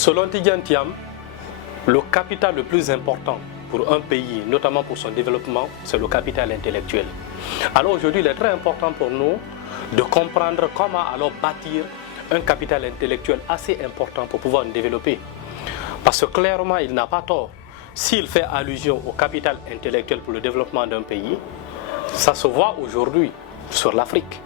Selon Tidjane Thiam, le capital le plus important pour un pays, notamment pour son développement, c'est le capital intellectuel. Alors aujourd'hui, il est très important pour nous de comprendre comment alors bâtir un capital intellectuel assez important pour pouvoir nous développer. Parce que clairement, il n'a pas tort. S'il fait allusion au capital intellectuel pour le développement d'un pays, ça se voit aujourd'hui sur l'Afrique.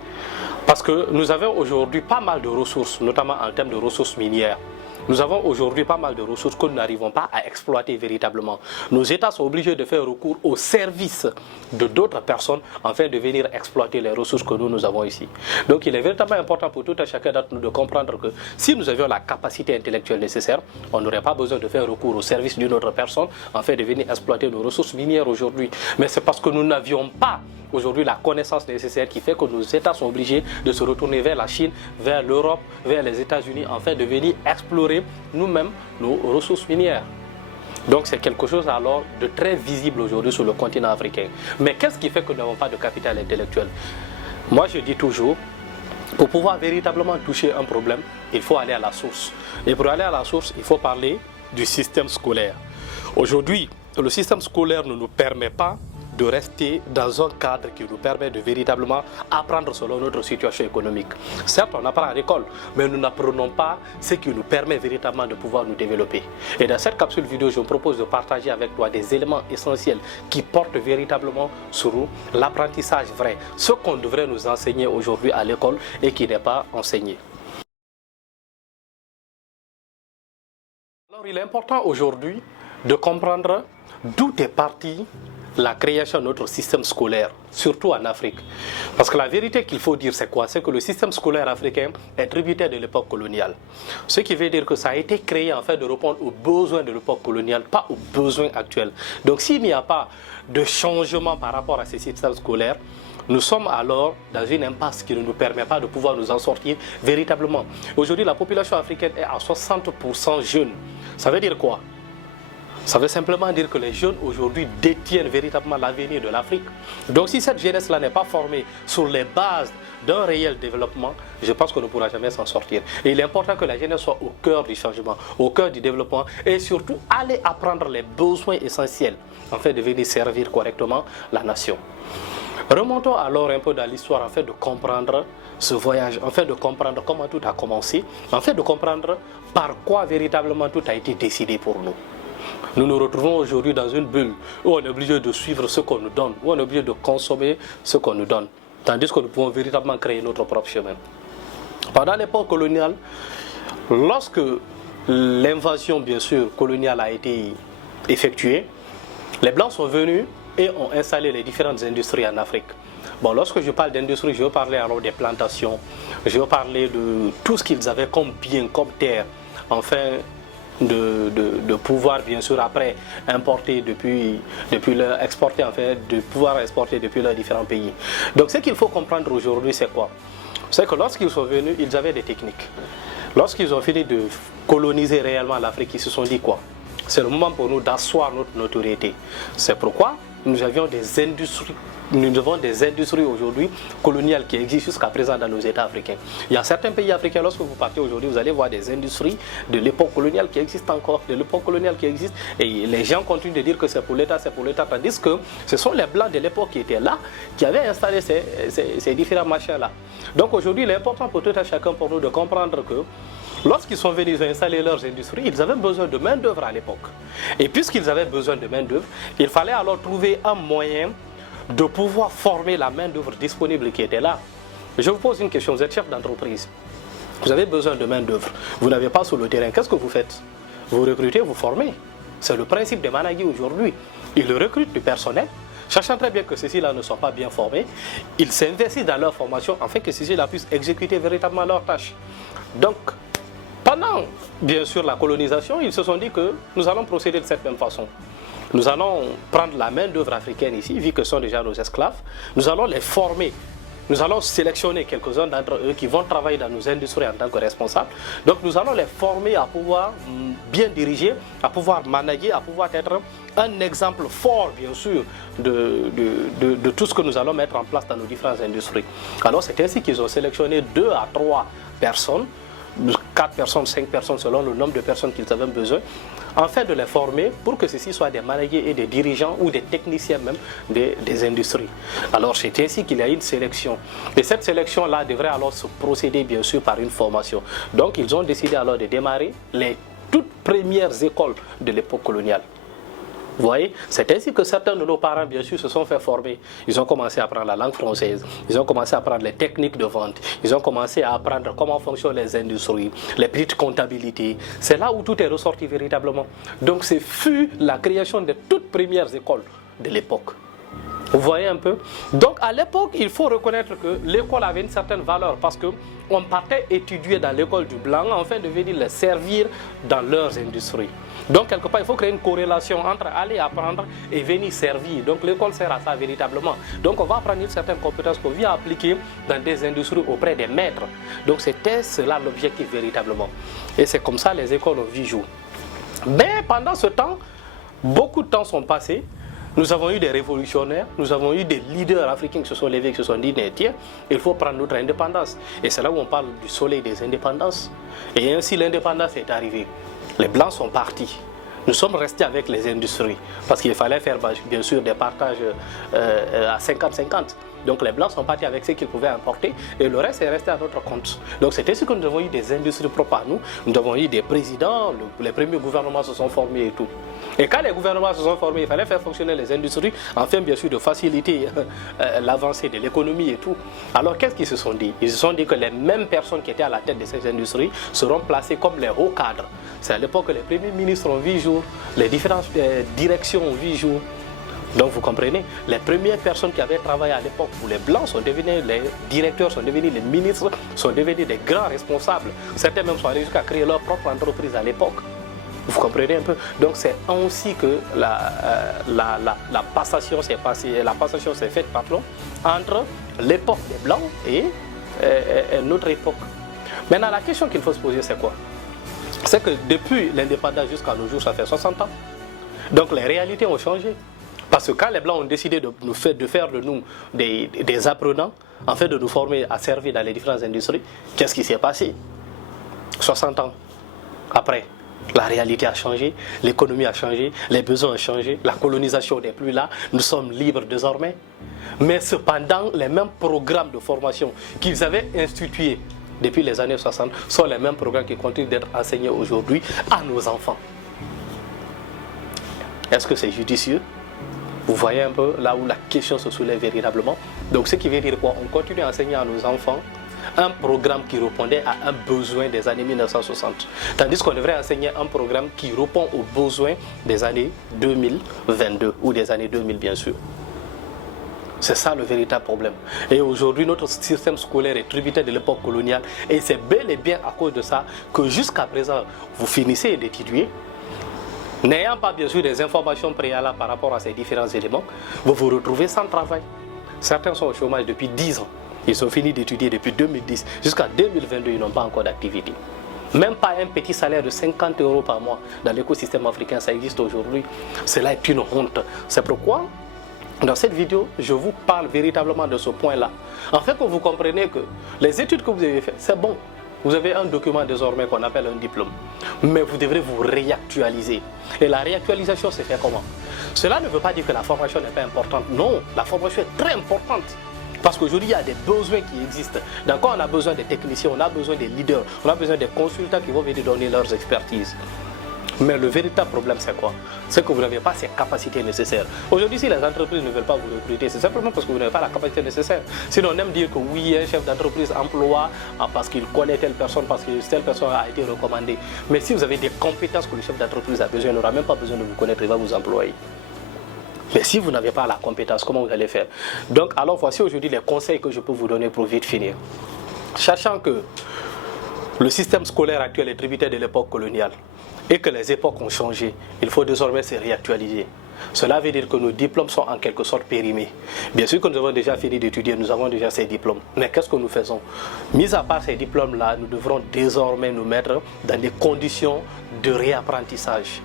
Parce que nous avons aujourd'hui pas mal de ressources, notamment en termes de ressources minières. Nous avons aujourd'hui pas mal de ressources que nous n'arrivons pas à exploiter véritablement. Nos États sont obligés de faire recours au service de d'autres personnes afin de venir exploiter les ressources que nous avons ici. Donc il est véritablement important pour tout un chacun d'entre nous de comprendre que si nous avions la capacité intellectuelle nécessaire, on n'aurait pas besoin de faire recours au service d'une autre personne afin de venir exploiter nos ressources minières aujourd'hui. Mais c'est parce que nous n'avions pas aujourd'hui la connaissance nécessaire qui fait que nos États sont obligés de se retourner vers la Chine, vers l'Europe, vers les États-Unis afin de venir explorer nous-mêmes nos ressources minières. Donc c'est quelque chose alors de très visible aujourd'hui sur le continent africain. Mais qu'est-ce qui fait que nous n'avons pas de capital intellectuel? Moi je dis toujours, pour pouvoir véritablement toucher un problème, il faut aller à la source. Et pour aller à la source, il faut parler du système scolaire. Aujourd'hui, le système scolaire ne nous permet pas de rester dans un cadre qui nous permet de véritablement apprendre selon notre situation économique. Certes, on apprend à l'école, mais nous n'apprenons pas ce qui nous permet véritablement de pouvoir nous développer. Et dans cette capsule vidéo, je me propose de partager avec toi des éléments essentiels qui portent véritablement sur l'apprentissage vrai, ce qu'on devrait nous enseigner aujourd'hui à l'école et qui n'est pas enseigné. Alors, il est important aujourd'hui de comprendre d'où est parti la création de notre système scolaire, surtout en Afrique. Parce que la vérité qu'il faut dire, c'est quoi? C'est que le système scolaire africain est tributaire de l'époque coloniale. Ce qui veut dire que ça a été créé en fait de répondre aux besoins de l'époque coloniale, pas aux besoins actuels. Donc s'il n'y a pas de changement par rapport à ces systèmes scolaires, nous sommes alors dans une impasse qui ne nous permet pas de pouvoir nous en sortir véritablement. Aujourd'hui, la population africaine est à 60% jeune. Ça veut dire quoi? Ça veut simplement dire que les jeunes aujourd'hui détiennent véritablement l'avenir de l'Afrique. Donc si cette jeunesse-là n'est pas formée sur les bases d'un réel développement, je pense qu'on ne pourra jamais s'en sortir. Et il est important que la jeunesse soit au cœur du changement, au cœur du développement et surtout aller apprendre les besoins essentiels afin de venir servir correctement la nation. Remontons alors un peu dans l'histoire afin de comprendre ce voyage, afin de comprendre comment tout a commencé, afin de comprendre par quoi véritablement tout a été décidé pour nous. Nous nous retrouvons aujourd'hui dans une bulle où on est obligé de suivre ce qu'on nous donne, où on est obligé de consommer ce qu'on nous donne, tandis que nous pouvons véritablement créer notre propre chemin. Pendant l'époque coloniale, lorsque l'invasion bien sûr coloniale a été effectuée, les Blancs sont venus et ont installé les différentes industries en Afrique. Bon, lorsque je parle d'industrie, je veux parler alors des plantations, je veux parler de tout ce qu'ils avaient comme bien, comme terre, enfin de pouvoir bien sûr après importer depuis leur exporter en fait, de pouvoir exporter depuis leurs différents pays. Donc ce qu'il faut comprendre aujourd'hui c'est quoi? C'est que lorsqu'ils sont venus, ils avaient des techniques. Lorsqu'ils ont fini de coloniser réellement l'Afrique, ils se sont dit quoi? C'est le moment pour nous d'asseoir notre notoriété. C'est pourquoi nous avions des industries. Nous avons des industries aujourd'hui coloniales qui existent jusqu'à présent dans nos États africains. Il y a certains pays africains, lorsque vous partez aujourd'hui, vous allez voir des industries de l'époque coloniale qui existent encore, de l'époque coloniale qui existent. Et les gens continuent de dire que c'est pour l'État, tandis que ce sont les Blancs de l'époque qui étaient là, qui avaient installé ces différents machins-là. Donc aujourd'hui, il est important pour tout un chacun pour nous de comprendre que lorsqu'ils sont venus installer leurs industries, ils avaient besoin de main-d'œuvre à l'époque. Et puisqu'ils avaient besoin de main-d'œuvre, il fallait alors trouver un moyen de pouvoir former la main-d'œuvre disponible qui était là. Je vous pose une question, vous êtes chef d'entreprise, vous avez besoin de main-d'œuvre, vous n'avez pas sur le terrain, qu'est-ce que vous faites? Vous recrutez, vous formez. C'est le principe des Managui aujourd'hui. Ils recrutent du personnel, sachant très bien que ceux-ci-là ne sont pas bien formés, ils s'investissent dans leur formation afin que ceux-ci-là puissent exécuter véritablement leurs tâches. Donc, pendant bien sûr la colonisation, ils se sont dit que nous allons procéder de cette même façon. Nous allons prendre la main-d'œuvre africaine ici, vu que ce sont déjà nos esclaves. Nous allons les former. Nous allons sélectionner quelques-uns d'entre eux qui vont travailler dans nos industries en tant que responsables. Donc nous allons les former à pouvoir bien diriger, à pouvoir manager, à pouvoir être un exemple fort, bien sûr, de tout ce que nous allons mettre en place dans nos différentes industries. Alors c'est ainsi qu'ils ont sélectionné 2 à 3 personnes 4 personnes, 5 personnes selon le nombre de personnes qu'ils avaient besoin, afin de les former pour que ceux-ci soient des managers et des dirigeants ou des techniciens même des industries. Alors c'est ainsi qu'il y a une sélection. Et cette sélection-là devrait alors se procéder bien sûr par une formation. Donc ils ont décidé alors de démarrer les toutes premières écoles de l'époque coloniale. Vous voyez, c'est ainsi que certains de nos parents, bien sûr, se sont fait former. Ils ont commencé à apprendre la langue française, ils ont commencé à apprendre les techniques de vente, ils ont commencé à apprendre comment fonctionnent les industries, les petites comptabilités. C'est là où tout est ressorti véritablement. Donc, ce fut la création des toutes premières écoles de l'époque. Vous voyez un peu? Donc, à l'époque, il faut reconnaître que l'école avait une certaine valeur parce qu'on partait étudier dans l'école du blanc afin de venir les servir dans leurs industries. Donc, quelque part, il faut créer une corrélation entre aller apprendre et venir servir. Donc, l'école sert à ça véritablement. Donc, on va apprendre une certaine compétence qu'on vient appliquer dans des industries auprès des maîtres. Donc, c'était cela l'objectif véritablement. Et c'est comme ça les écoles ont vu jour. Mais pendant ce temps, beaucoup de temps sont passés. Nous avons eu des révolutionnaires, nous avons eu des leaders africains qui se sont levés, qui se sont dit, tiens, il faut prendre notre indépendance. Et c'est là où on parle du soleil des indépendances. Et ainsi l'indépendance est arrivée. Les Blancs sont partis. Nous sommes restés avec les industries parce qu'il fallait faire bien sûr des partages à 50-50. Donc les Blancs sont partis avec ce qu'ils pouvaient importer et le reste est resté à notre compte. Donc c'est ainsi que nous avons eu des industries propres à nous. Nous avons eu des présidents, les premiers gouvernements se sont formés et tout. Et quand les gouvernements se sont formés, il fallait faire fonctionner les industries afin bien sûr de faciliter l'avancée de l'économie et tout. Alors qu'est-ce qu'ils se sont dit? Ils se sont dit que les mêmes personnes qui étaient à la tête de ces industries seront placées comme les hauts cadres. C'est à l'époque que les premiers ministres ont vu jour, les différentes directions ont vu jour. Donc vous comprenez, les premières personnes qui avaient travaillé à l'époque pour les Blancs sont devenus les directeurs, sont devenus les ministres, sont devenus des grands responsables. Certains même sont allés jusqu'à créer leur propre entreprise à l'époque. Vous comprenez un peu? Donc c'est ainsi que la passation s'est passée, la passation s'est faite, pardon, entre l'époque des Blancs et notre époque. Maintenant, la question qu'il faut se poser, c'est quoi? C'est que depuis l'indépendance jusqu'à nos jours, ça fait 60 ans. Donc les réalités ont changé. Parce que quand les Blancs ont décidé de faire de nous des apprenants, en fait de nous former à servir dans les différentes industries, qu'est-ce qui s'est passé? 60 ans après, la réalité a changé, l'économie a changé, les besoins ont changé, la colonisation n'est plus là, nous sommes libres désormais. Mais cependant, les mêmes programmes de formation qu'ils avaient institués depuis les années 60 sont les mêmes programmes qui continuent d'être enseignés aujourd'hui à nos enfants. Est-ce que c'est judicieux? Vous voyez un peu là où la question se soulève véritablement. Donc ce qui veut dire quoi? On continue à enseigner à nos enfants un programme qui répondait à un besoin des années 1960. Tandis qu'on devrait enseigner un programme qui répond aux besoins des années 2022 ou des années 2000 bien sûr. C'est ça le véritable problème. Et aujourd'hui, notre système scolaire est tributaire de l'époque coloniale. Et c'est bel et bien à cause de ça que jusqu'à présent, vous finissez d'étudier. N'ayant pas bien sûr des informations préalables par rapport à ces différents éléments, vous vous retrouvez sans travail. Certains sont au chômage depuis 10 ans. Ils ont fini d'étudier depuis 2010. Jusqu'à 2022, ils n'ont pas encore d'activité. Même pas un petit salaire de 50 € par mois dans l'écosystème africain, ça existe aujourd'hui. Cela est une honte. C'est pourquoi, dans cette vidéo, je vous parle véritablement de ce point-là. Afin que vous compreniez que les études que vous avez faites, c'est bon. Vous avez un document désormais qu'on appelle un diplôme. Mais vous devrez vous réactualiser. Et la réactualisation se fait comment? Cela ne veut pas dire que la formation n'est pas importante. Non, la formation est très importante. Parce qu'aujourd'hui, il y a des besoins qui existent. Donc, quand on a besoin des techniciens, on a besoin des leaders, on a besoin des consultants qui vont venir donner leurs expertises. Mais le véritable problème, c'est quoi? C'est que vous n'avez pas ces capacités nécessaires. Aujourd'hui, si les entreprises ne veulent pas vous recruter, c'est simplement parce que vous n'avez pas la capacité nécessaire. Sinon, on aime dire que oui, un chef d'entreprise emploie parce qu'il connaît telle personne, parce que telle personne a été recommandée. Mais si vous avez des compétences que le chef d'entreprise a besoin, il n'aura même pas besoin de vous connaître, il va vous employer. Mais si vous n'avez pas la compétence, comment vous allez faire? Donc, alors voici aujourd'hui les conseils que je peux vous donner pour vite finir. Sachant que le système scolaire actuel est tributaire de l'époque coloniale et que les époques ont changé, il faut désormais se réactualiser. Cela veut dire que nos diplômes sont en quelque sorte périmés. Bien sûr que nous avons déjà fini d'étudier, nous avons déjà ces diplômes. Mais qu'est-ce que nous faisons? Mis à part ces diplômes-là, nous devrons désormais nous mettre dans des conditions de réapprentissage,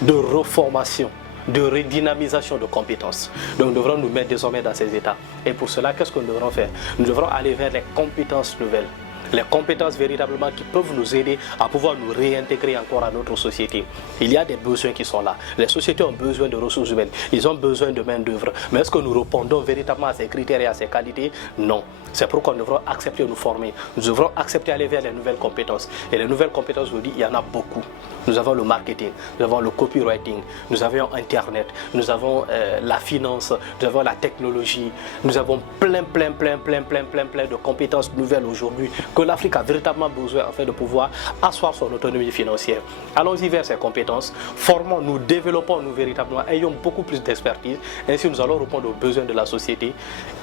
de reformation, de redynamisation de compétences. Donc nous devrons nous mettre désormais dans ces états. Et pour cela, qu'est-ce que nous devrons faire? Nous devrons aller vers les compétences nouvelles. les compétences véritablement qui peuvent nous aider à pouvoir nous réintégrer encore à notre société. Il y a des besoins qui sont là. Les sociétés ont besoin de ressources humaines, ils ont besoin de main-d'œuvre. Mais est-ce que nous répondons véritablement à ces critères et à ces qualités? Non. C'est pourquoi nous devrons accepter de nous former. Nous devrons accepter d'aller vers les nouvelles compétences. Et les nouvelles compétences, je vous dis, il y en a beaucoup. Nous avons le marketing, nous avons le copywriting, nous avons Internet, nous avons la finance, nous avons la technologie, nous avons plein de compétences nouvelles aujourd'hui que l'Afrique a véritablement besoin afin de pouvoir asseoir son autonomie financière. Allons-y vers ces compétences, formons-nous, développons-nous véritablement, ayons beaucoup plus d'expertise, ainsi nous allons répondre aux besoins de la société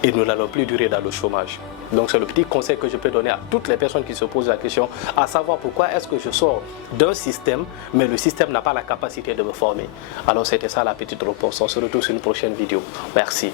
et nous n'allons plus durer dans le chômage. Donc c'est le petit conseil que je peux donner à toutes les personnes qui se posent la question, à savoir pourquoi est-ce que je sors d'un système, mais le système n'a pas la capacité de me former. Alors c'était ça la petite réponse. On se retrouve sur une prochaine vidéo. Merci.